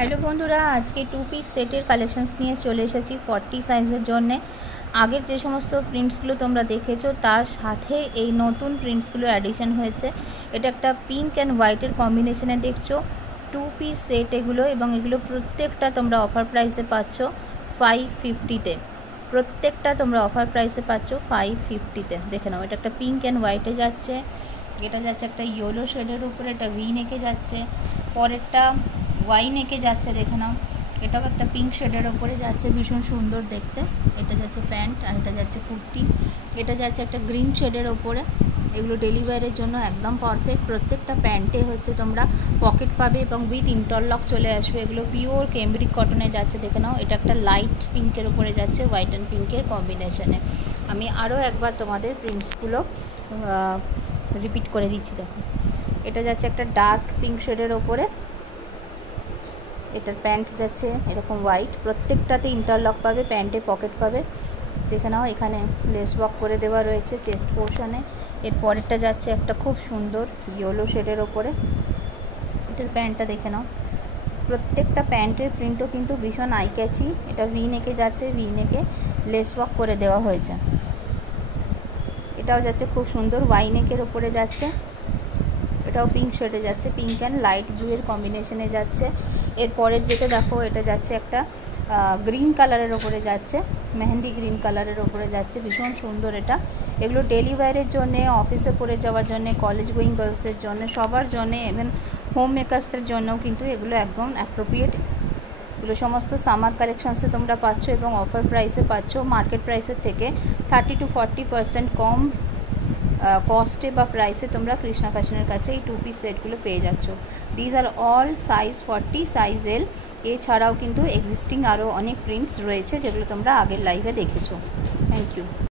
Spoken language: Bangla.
হ্যালো বন্ধুরা, আজকে 2 পিস সেটের কালেকশনস নিয়ে চলে এসেছি 40 সাইজের জন্য। আগের যে সমস্ত প্রিন্টসগুলো তোমরা দেখেছো তার সাথে এই নতুন প্রিন্টসগুলো অ্যাডিশন হয়েছে। এটা একটা পিঙ্ক অ্যান্ড হোয়াইটের কম্বিনেশনে দেখছো 2 পিস সেট এগুলো, এবং এগুলো প্রত্যেকটা তোমরা অফার প্রাইসে পাচ্ছ 550-তে। প্রত্যেকটা তোমরা অফার প্রাইসে পাচ্ছ 550-তে। দেখে নাও, এটা একটা পিঙ্ক অ্যান্ড হোয়াইটে যাচ্ছে, এটা যাচ্ছে একটা ইয়েলো শেডের উপরে, এটা ভি নেকে যাচ্ছে, পরেরটা ওয়াই নেকে যাচ্ছে, দেখে নাও এটাও একটা পিঙ্ক শেডের ওপরে যাচ্ছে, ভীষণ সুন্দর দেখতে। এটা যাচ্ছে প্যান্ট আর এটা যাচ্ছে কুর্তি, এটা যাচ্ছে একটা গ্রিন শেডের ওপরে। এগুলো ডেলিভারির জন্য একদম পারফেক্ট। প্রত্যেকটা প্যান্টে হচ্ছে তোমরা পকেট পাবে এবং উইথ ইন্টারলক চলে আসবে। এগুলো পিওর ক্যামব্রিক কটনে যাচ্ছে, দেখে নাও। এটা একটা লাইট পিঙ্কের ওপরে যাচ্ছে, হোয়াইট অ্যান্ড পিঙ্কের কম্বিনেশনে। আমি আরও একবার তোমাদের প্রিন্টসগুলো রিপিট করে দিচ্ছি। দেখো, এটা যাচ্ছে একটা ডার্ক পিঙ্ক শেডের ওপরে, এটার প্যান্ট যাচ্ছে এরকম হোয়াইট, প্রত্যেকটাতে ইন্টারলক পাবে, প্যান্টে পকেট পাবে। দেখে নাও, এখানে লেস ওয়ার্ক করে দেওয়া রয়েছে চেস্ট পোর্শনে। এর পরেরটা যাচ্ছে একটা খুব সুন্দর ইয়েলো শেডের ওপরে, এটার প্যান্টটা দেখে নাও। প্রত্যেকটা প্যান্টের প্রিন্টও কিন্তু ভীষণ আই ক্যাচি। এটা ভি নেকে যাচ্ছে, ভি নেকে লেস ওয়ার্ক করে দেওয়া হয়েছে। এটাও যাচ্ছে খুব সুন্দর ওয়াই নেকের ওপরে যাচ্ছে, এটাও পিঙ্ক শেডে যাচ্ছে, পিঙ্ক অ্যান্ড লাইট ব্লু এর কম্বিনেশনে যাচ্ছে। এরপরের যেটা দেখো, এটা যাচ্ছে একটা গ্রিন কালারের ওপরে যাচ্ছে, মেহেন্দি গ্রিন কালারের ওপরে যাচ্ছে, ভীষণ সুন্দর এটা। এগুলো ডেলি ওয়্যারের জন্যে, অফিসে পরে যাওয়ার জন্যে, কলেজ গোয়িং গার্লসদের জন্য, সবার জন্যে, ইভেন হোম মেকার্সদের জন্যও কিন্তু এগুলো একদম অ্যাপ্রোপ্রিয়েট। এগুলো সমস্ত সামার কালেকশানসে তোমরা পাচ্ছ এবং অফার প্রাইসে পাচ্ছ। মার্কেট প্রাইসের থেকে 30-40% কম কস্টে বা প্রাইসে তোমরা কৃষ্ণা ফ্যাশনের কাছে এই 2 পিস সেটগুলো পেয়ে যাচ্ছ। These are all size 40, size এল। এছাড়াও কিন্তু এক্সিস্টিং আরও অনেক প্রিন্টস রয়েছে যেগুলো তোমরা আগের লাইভে দেখেছো। Thank you.